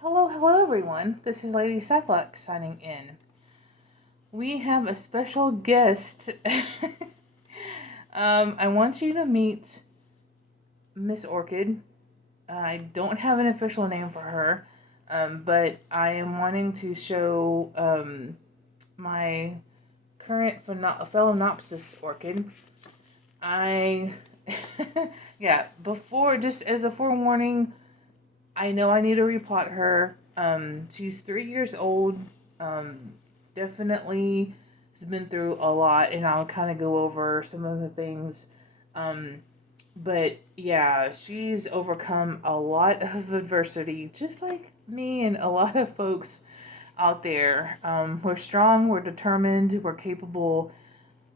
Hello everyone. This is Lady Cyclox signing in. We have a special guest. I want you to meet Miss Orchid. I don't have an official name for her, but I am wanting to show my current Phalaenopsis Orchid. I, yeah, before, just as a forewarning, I know I need to replot her. She's 3 years old. Um, Definitely has been through a lot, and I'll kind of go over some of the things. Um, but yeah, she's overcome a lot of adversity, just like me and a lot of folks out there. We're strong, we're determined, we're capable,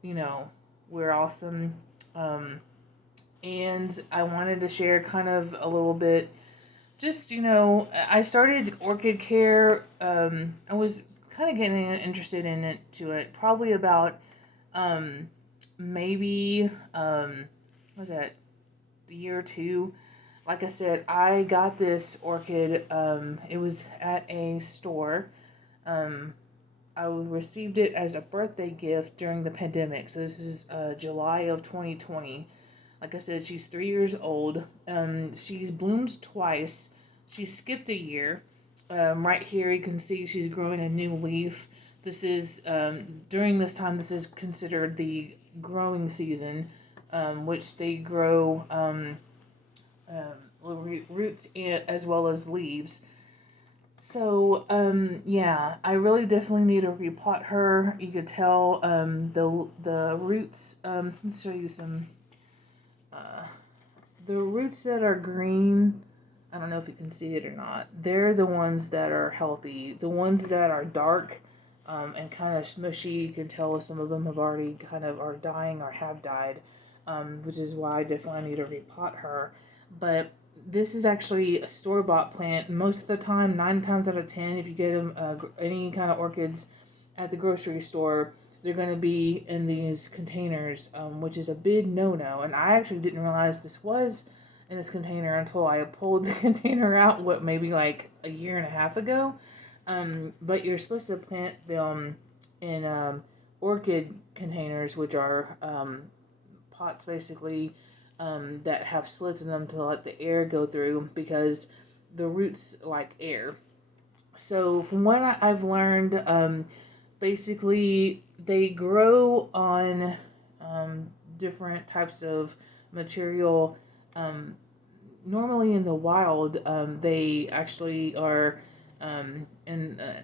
you know, we're awesome. Um, and I wanted to share kind of a little bit just I started orchid care. I was kind of getting interested in it probably about um, maybe what was that, a year or two. Like I said, I got this orchid. It was at a store. Um, I received it as a birthday gift during the pandemic. So this is July of 2020. Like I said, she's 3 years old. She's bloomed twice. She skipped a year. Right here, you can see she's growing a new leaf. This is during this time. This is considered the growing season, which they grow roots as well as leaves. So, yeah, I really definitely need to repot her. You could tell the roots. Let's show you some. Uh, the roots that are green, I don't know if you can see it or not. They're the ones that are healthy. The ones that are dark and kind of smushy, you can tell some of them have already kind of are dying or have died, which is why I definitely need to repot her. But this is actually a store-bought plant. Most of the time, 9 times out of 10, if you get them any kind of orchids at the grocery store, they're going to be in these containers, which is a big no-no. And I actually didn't realize this was in this container until I pulled the container out, maybe like a year and a half ago. But you're supposed to plant them in orchid containers, which are pots basically that have slits in them to let the air go through because the roots like air. So, from what I've learned, basically they grow on different types of material. Um, Normally in the wild, they actually are in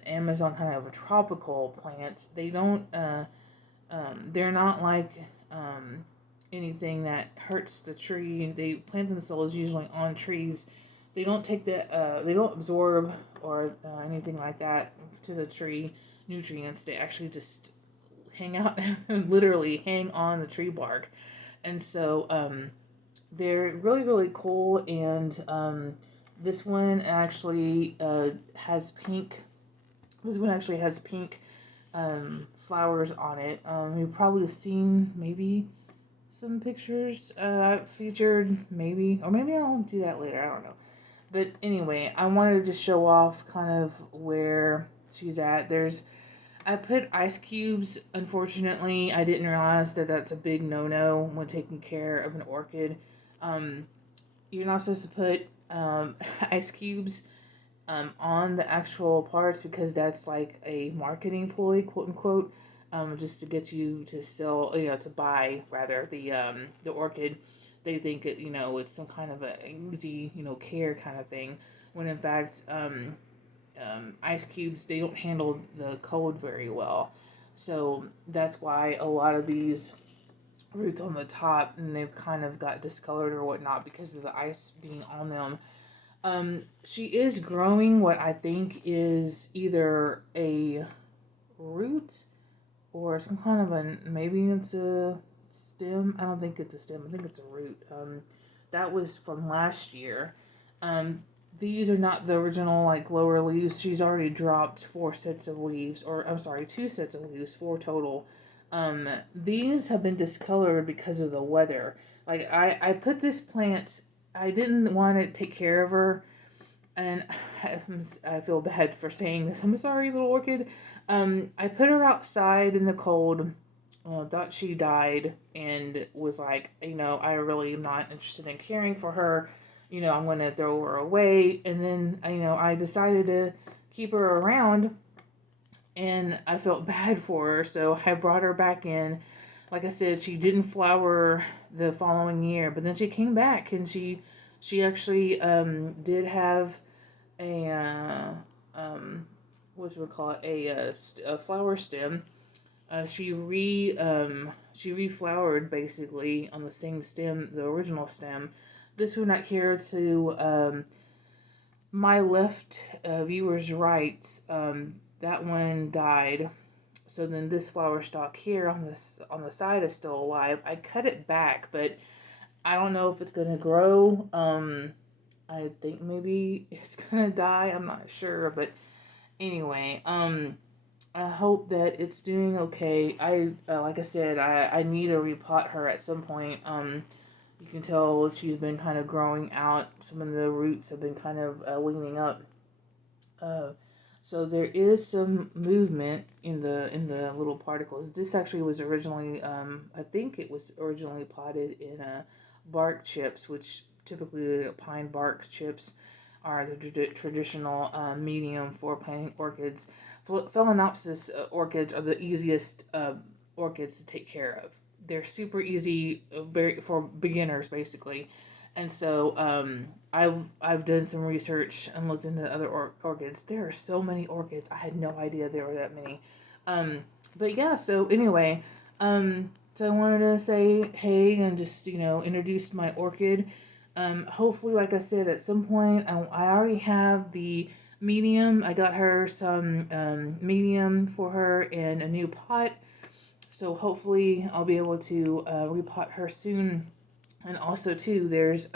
Amazon, kind of a tropical plant. They don't. They're not like anything that hurts the tree. They plant themselves usually on trees. They don't take the. They don't absorb or anything like that to the tree nutrients. They actually just hang out, literally hang on the tree bark, and so they're really really cool. And this one actually has pink. This one actually has pink flowers on it. You've probably seen maybe some pictures featured, maybe, or maybe I'll do that later. I don't know. But anyway, I wanted to show off kind of where she's at. I put ice cubes. Unfortunately, I didn't realize that that's a big no-no when taking care of an orchid. Um, you're not supposed to put ice cubes on the actual parts because that's like a marketing ploy, quote unquote, just to get you to sell, to buy rather the orchid. They think it's some kind of a easy care kind of thing, when in fact ice cubes, they don't handle the cold very well. So that's why a lot of these roots on the top, and they've kind of got discolored or whatnot because of the ice being on them. She is growing what I think is either a root or some kind of maybe it's a stem. I don't think it's a stem. I think it's a root. That was from last year. Um, these are not the original like lower leaves. She's already dropped 4 sets of leaves, or I'm sorry, 2 sets of leaves, 4 total. These have been discolored because of the weather. Like I put this plant. I didn't want to take care of her and I feel bad for saying this. I'm sorry, little orchid. I put her outside in the cold. Thought she died, and was like, I really am not interested in caring for her. I'm going to throw her away. And then, I decided to keep her around, and I felt bad for her, so I brought her back in. Like I said, she didn't flower the following year, but then she came back, and she actually did have a what you would call it, a flower stem. She reflowered basically on the same stem, the original stem. This one right here to my left, viewer's right. That one died. So then this flower stalk here on the side is still alive. I cut it back, but I don't know if it's gonna grow. I think maybe it's gonna die. I'm not sure, but anyway, I hope that it's doing okay. Like I said, I need to repot her at some point. You can tell she's been kind of growing out. Some of the roots have been kind of leaning up. Uh, so there is some movement in the little particles. This actually was originally, I think it was originally potted in bark chips, which typically the pine bark chips are the traditional medium for planting orchids. Phalaenopsis orchids are the easiest orchids to take care of. They're super easy, very for beginners basically. And so I've done some research and looked into other orchids. There are so many orchids. I had no idea there were that many. But yeah. So anyway, so I wanted to say hey and just introduce my orchid. Hopefully, like I said, at some point I already have the medium. I got her some medium for her in a new pot. So hopefully I'll be able to repot her soon. And also too, there's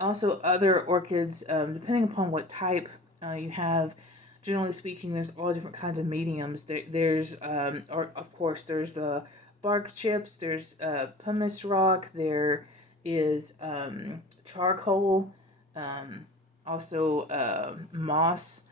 also other orchids, depending upon what type you have. Generally speaking, there's all different kinds of mediums. There's or of course there's the bark chips. There's pumice rock. There is charcoal. Also moss.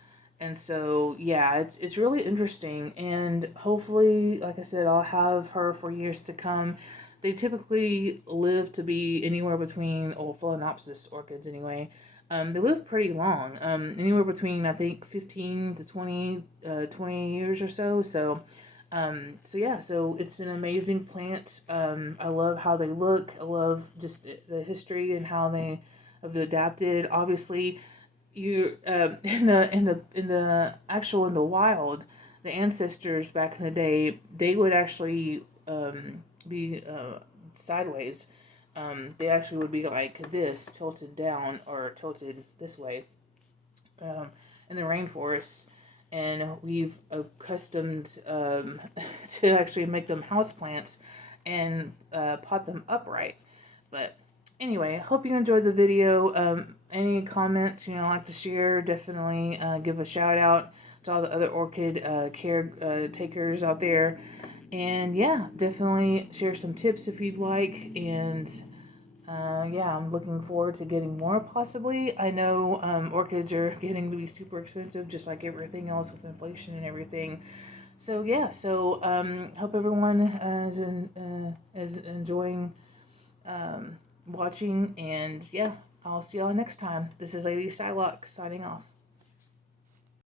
And so yeah, it's really interesting, and hopefully, like I said, I'll have her for years to come. They typically live to be anywhere between, or Phalaenopsis orchids anyway. They live pretty long, anywhere between I think 15 to 20 years or so. So yeah, so it's an amazing plant. I love how they look. I love just the history and how they have adapted. Obviously, you in the wild, the ancestors back in the day, they would actually be sideways. They actually would be like this, tilted down or tilted this way, in the rainforests. And we've accustomed to actually make them houseplants and pot them upright. But anyway, hope you enjoyed the video. Any comments like to share, definitely give a shout out to all the other orchid takers out there. And yeah, definitely share some tips if you'd like. And yeah, I'm looking forward to getting more possibly. I know orchids are getting to be super expensive, just like everything else with inflation and everything. So yeah, so hope everyone is enjoying watching. And yeah, I'll see y'all next time. This is Lady Psylocke signing off.